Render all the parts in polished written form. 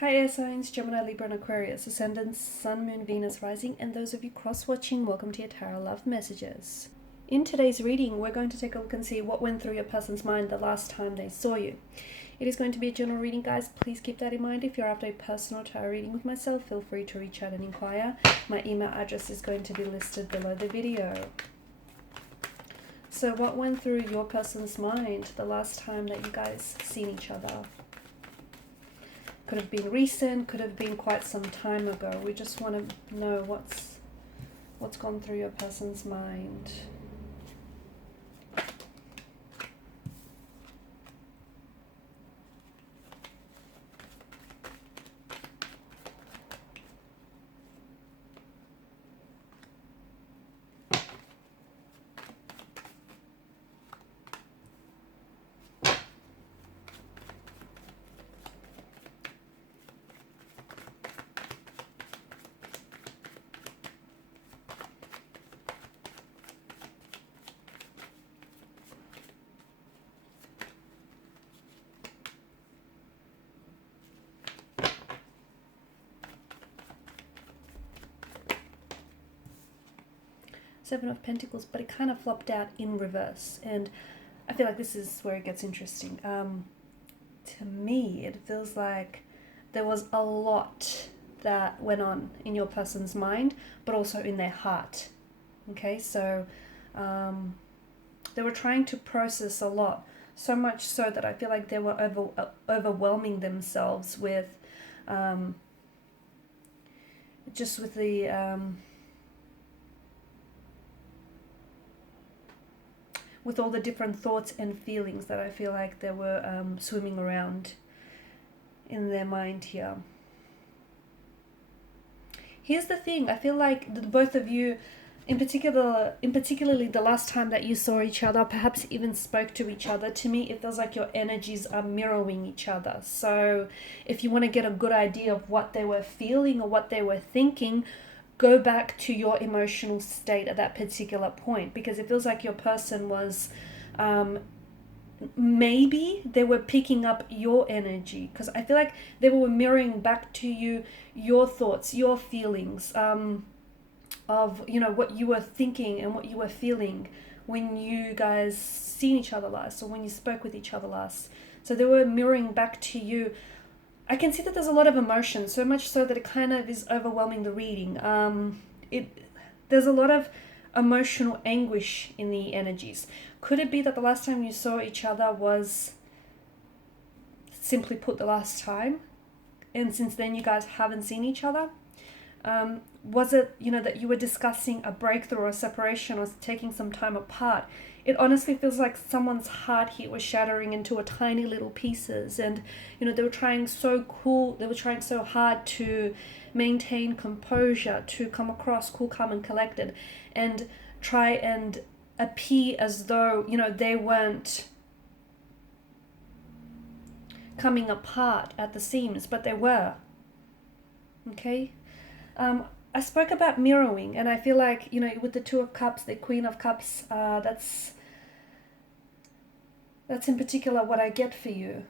Hi air signs, Gemini, Libra and Aquarius, Ascendant, Sun, Moon, Venus, Rising, and those of you cross-watching, welcome to your Tarot Love Messages. In today's reading, we're going to take a look and see what went through your person's mind the last time they saw you. It is going to be a general reading, guys. Please keep that in mind. If you're after a personal tarot reading with myself, feel free to reach out and inquire. My email address is going to be listed below the video. So what went through your person's mind the last time that you guys seen each other? Could have been recent, could have been quite some time ago. We just want to know what's gone through your person's mind. Seven of Pentacles, but it kind of flopped out in reverse, and I feel like this is where it gets interesting. To me, it feels like there was a lot that went on in your person's mind, but also in their heart. Okay, so they were trying to process a lot, so much so that I feel like they were overwhelming themselves with just with the with all the different thoughts and feelings that I feel like they were swimming around in their mind here. Here's the thing, I feel like the both of you, particularly the last time that you saw each other, perhaps even spoke to each other, to me it feels like your energies are mirroring each other. So if you want to get a good idea of what they were feeling or what they were thinking, go back to your emotional state at that particular point, because it feels like your person was maybe they were picking up your energy, because I feel like they were mirroring back to you your thoughts, your feelings of, you know, what you were thinking and what you were feeling when you guys seen each other last, or when you spoke with each other last. So they were mirroring back to you. I can see that there's a lot of emotion, so much so that it kind of is overwhelming the reading. There's a lot of emotional anguish in the energies. Could it be that the last time you saw each other was, simply put, the last time, and since then you guys haven't seen each other? Was it, you know, that you were discussing a breakthrough or a separation or taking some time apart? It honestly feels like someone's heart here was shattering into a tiny little pieces, and, you know, they were trying so hard to maintain composure, to come across cool, calm and collected, and try and appear as though, you know, they weren't coming apart at the seams, but they were. Okay? I spoke about mirroring, and I feel like, you know, with the Two of Cups, the Queen of Cups, that's in particular what I get for you.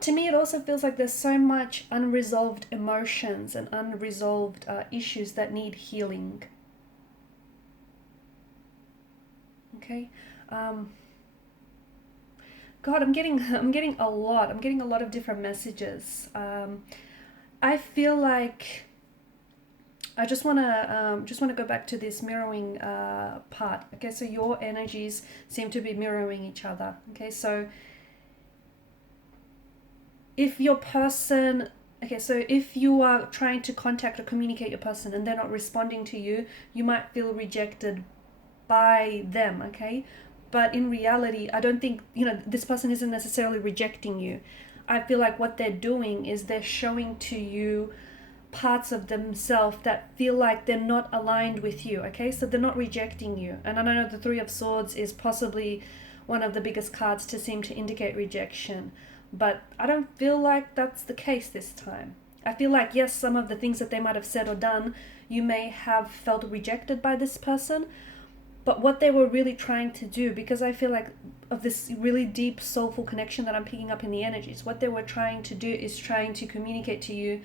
To me, it also feels like there's so much unresolved emotions and unresolved issues that need healing. Okay. God, I'm getting a lot. I'm getting a lot of different messages. I feel like I just wanna go back to this mirroring part. Okay, so your energies seem to be mirroring each other. Okay, so if your person, okay, so if you are trying to contact or communicate your person and they're not responding to you, you might feel rejected by them, okay? But in reality, I don't think, you know, this person isn't necessarily rejecting you. I feel like what they're doing is they're showing to you parts of themselves that feel like they're not aligned with you, okay? So they're not rejecting you. And I know the Three of Swords is possibly one of the biggest cards to seem to indicate rejection, but I don't feel like that's the case this time. I feel like, yes, some of the things that they might have said or done, you may have felt rejected by this person, but what they were really trying to do, because I feel like of this really deep soulful connection that I'm picking up in the energies, what they were trying to do is trying to communicate to you,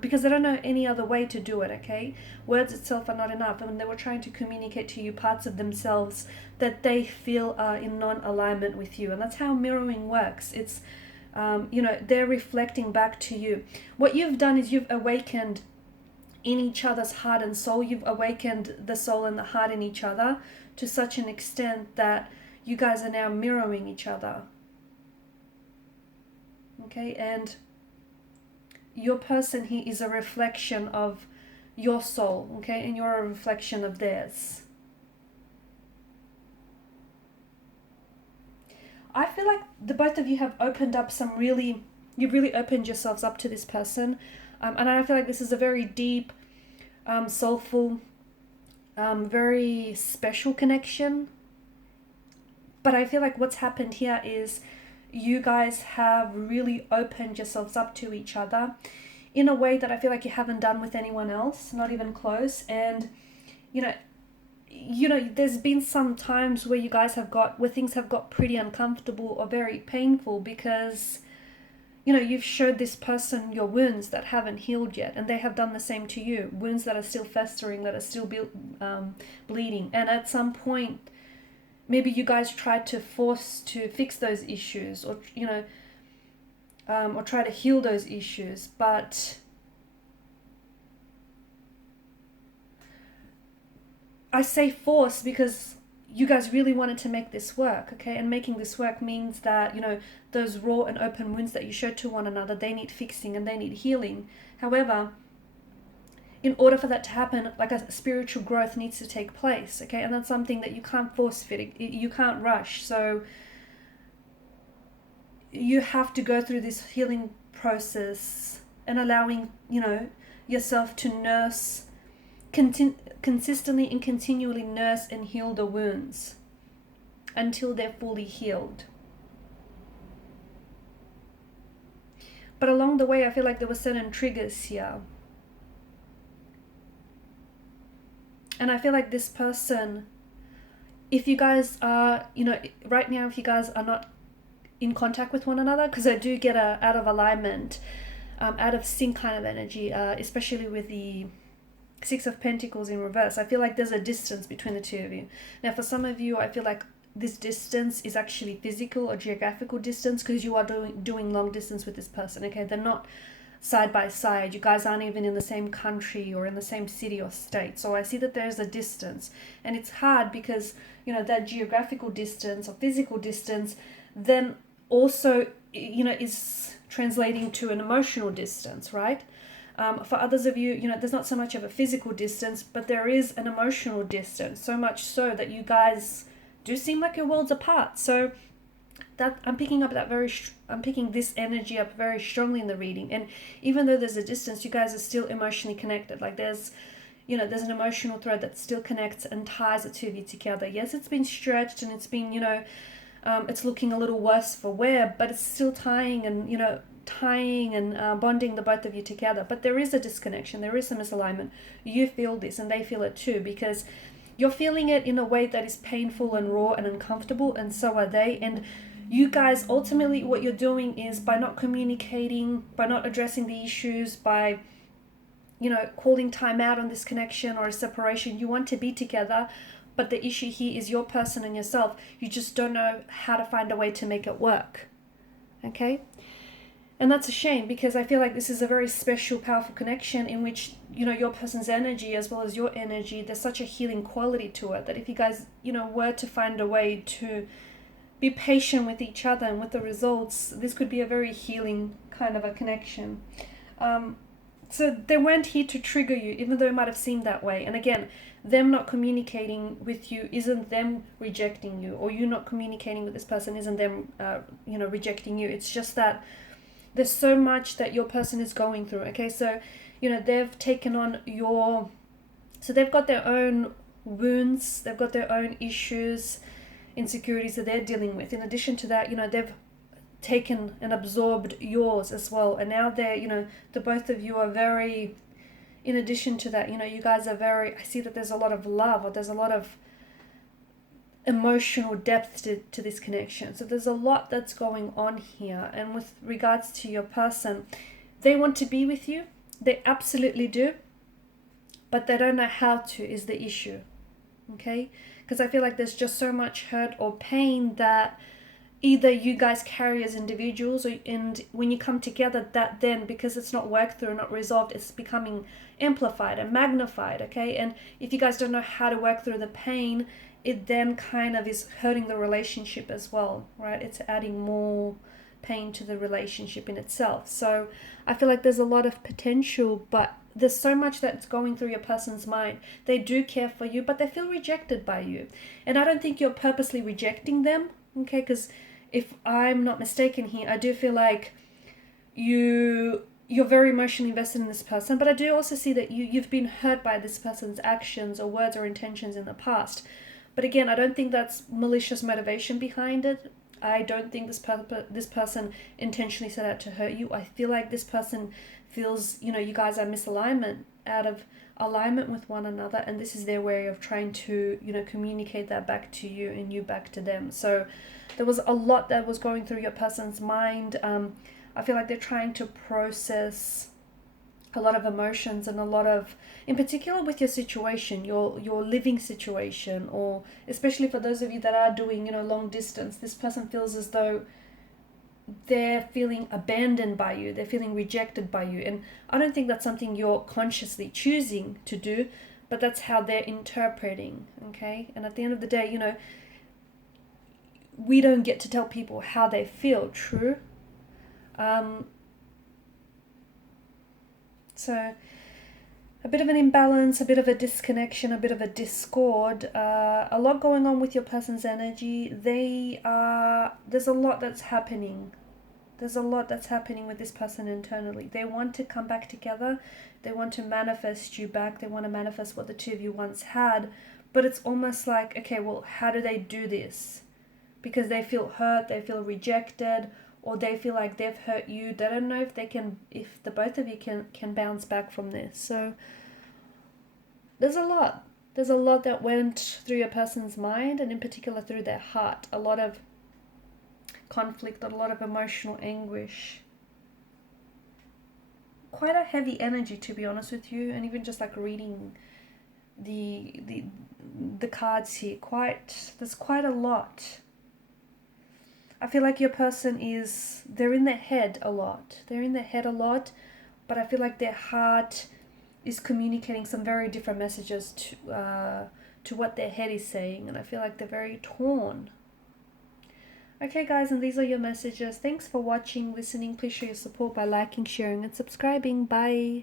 because they don't know any other way to do it, okay? Words itself are not enough, and they were trying to communicate to you parts of themselves that they feel are in non-alignment with you. And that's how mirroring works. It's, they're reflecting back to you. What you've done is you've awakened in each other's heart and soul. You've awakened the soul and the heart in each other to such an extent that you guys are now mirroring each other. Okay, and your person here is a reflection of your soul, okay, and you're a reflection of theirs. I feel like the both of you have opened up you've really opened yourselves up to this person. And I feel like this is a very deep, soulful, very special connection. But I feel like what's happened here is you guys have really opened yourselves up to each other in a way that I feel like you haven't done with anyone else, not even close. And, there's been some times where you guys where things have got pretty uncomfortable or very painful because, you've showed this person your wounds that haven't healed yet, and they have done the same to you. Wounds that are still festering, that are still bleeding. And at some point, maybe you guys tried to force to fix those issues, or, or try to heal those issues. But I say force because you guys really wanted to make this work, okay? And making this work means that, those raw and open wounds that you showed to one another, they need fixing and they need healing. However, in order for that to happen, like a spiritual growth needs to take place, okay? And that's something that you can't force fit, you can't rush. So you have to go through this healing process and allowing, yourself to nurse, consistently and continually nurse and heal the wounds until they're fully healed. But along the way, I feel like there were certain triggers here. And I feel like this person, if you guys are, right now, if you guys are not in contact with one another, because I do get a out of alignment, out of sync kind of energy, especially with the Six of Pentacles in reverse. I feel like there's a distance between the two of you. Now, for some of you, I feel like this distance is actually physical or geographical distance, because you are doing long distance with this person, okay? They're not side by side. You guys aren't even in the same country or in the same city or state. So I see that there's a distance, and it's hard because, that geographical distance or physical distance then also, is translating to an emotional distance, right? For others of you, there's not so much of a physical distance, but there is an emotional distance, so much so that you guys do seem like you're worlds apart. So that I'm picking this energy up very strongly in the reading. And even though there's a distance, you guys are still emotionally connected. Like there's an emotional thread that still connects and ties the two of you together. Yes, it's been stretched and it's been, it's looking a little worse for wear, but it's still tying and bonding the both of you together. But there is a disconnection, there is a misalignment. You feel this and they feel it too, because you're feeling it in a way that is painful and raw and uncomfortable, and so are they. And you guys, ultimately what you're doing is, by not communicating, by not addressing the issues, by calling time out on this connection or a separation, you want to be together, but the issue here is your person and yourself. You just don't know how to find a way to make it work, okay? And that's a shame, because I feel like this is a very special, powerful connection in which, your person's energy as well as your energy, there's such a healing quality to it that if you guys, were to find a way to be patient with each other and with the results, this could be a very healing kind of a connection. So they weren't here to trigger you, even though it might have seemed that way. And again, them not communicating with you isn't them rejecting you, or you not communicating with this person isn't them, rejecting you. It's just that there's so much that your person is going through, okay? So you know, they've taken on your, so they've got their own wounds, they've got their own issues, insecurities that they're dealing with. In addition to that, you know, they've taken and absorbed yours as well. And now they're, you know, the both of you are very, in addition to that, you know, you guys are very, I see that there's a lot of love, or there's a lot of emotional depth to this connection. So there's a lot that's going on here. And with regards to your person, they want to be with you. They absolutely do. But they don't know how to is the issue. Okay? Because I feel like there's just so much hurt or pain that either you guys carry as individuals, and when you come together, that then, because it's not worked through, not resolved, it's becoming amplified and magnified. Okay? And if you guys don't know how to work through the pain, it then kind of is hurting the relationship as well, right? It's adding more pain to the relationship in itself. So I feel like there's a lot of potential, but there's so much that's going through your person's mind. They do care for you, but they feel rejected by you. And I don't think you're purposely rejecting them, okay? Because if I'm not mistaken here, I do feel like you're very emotionally invested in this person, but I do also see that you've been hurt by this person's actions or words or intentions in the past. But again, I don't think that's malicious motivation behind it. I don't think this person intentionally set out to hurt you. I feel like this person feels, you know, you guys are misalignment, out of alignment with one another, and this is their way of trying to, you know, communicate that back to you and you back to them. So there was a lot that was going through your person's mind. I feel like they're trying to process a lot of emotions and a lot of, in particular with your situation, your living situation, or especially for those of you that are doing, you know, long distance, this person feels as though they're feeling abandoned by you, they're feeling rejected by you. And I don't think that's something you're consciously choosing to do, but that's how they're interpreting, okay? And at the end of the day, you know, we don't get to tell people how they feel, true? So a bit of an imbalance, a bit of a disconnection, a bit of a discord, a lot going on with your person's energy. There's a lot that's happening. There's a lot that's happening with this person internally. They want to come back together. They want to manifest you back. They want to manifest what the two of you once had. But it's almost like, okay, well, how do they do this? Because they feel hurt, they feel rejected, or they feel like they've hurt you. They don't know if they can, if the both of you can bounce back from this. So there's a lot. There's a lot that went through your person's mind, and in particular through their heart. A lot of conflict, a lot of emotional anguish. Quite a heavy energy, to be honest with you. And even just like reading the cards here, there's quite a lot. I feel like your person they're in their head a lot. They're in their head a lot, but I feel like their heart is communicating some very different messages to what their head is saying, and I feel like they're very torn. Okay guys, and these are your messages. Thanks for watching, listening. Please show your support by liking, sharing and subscribing. Bye.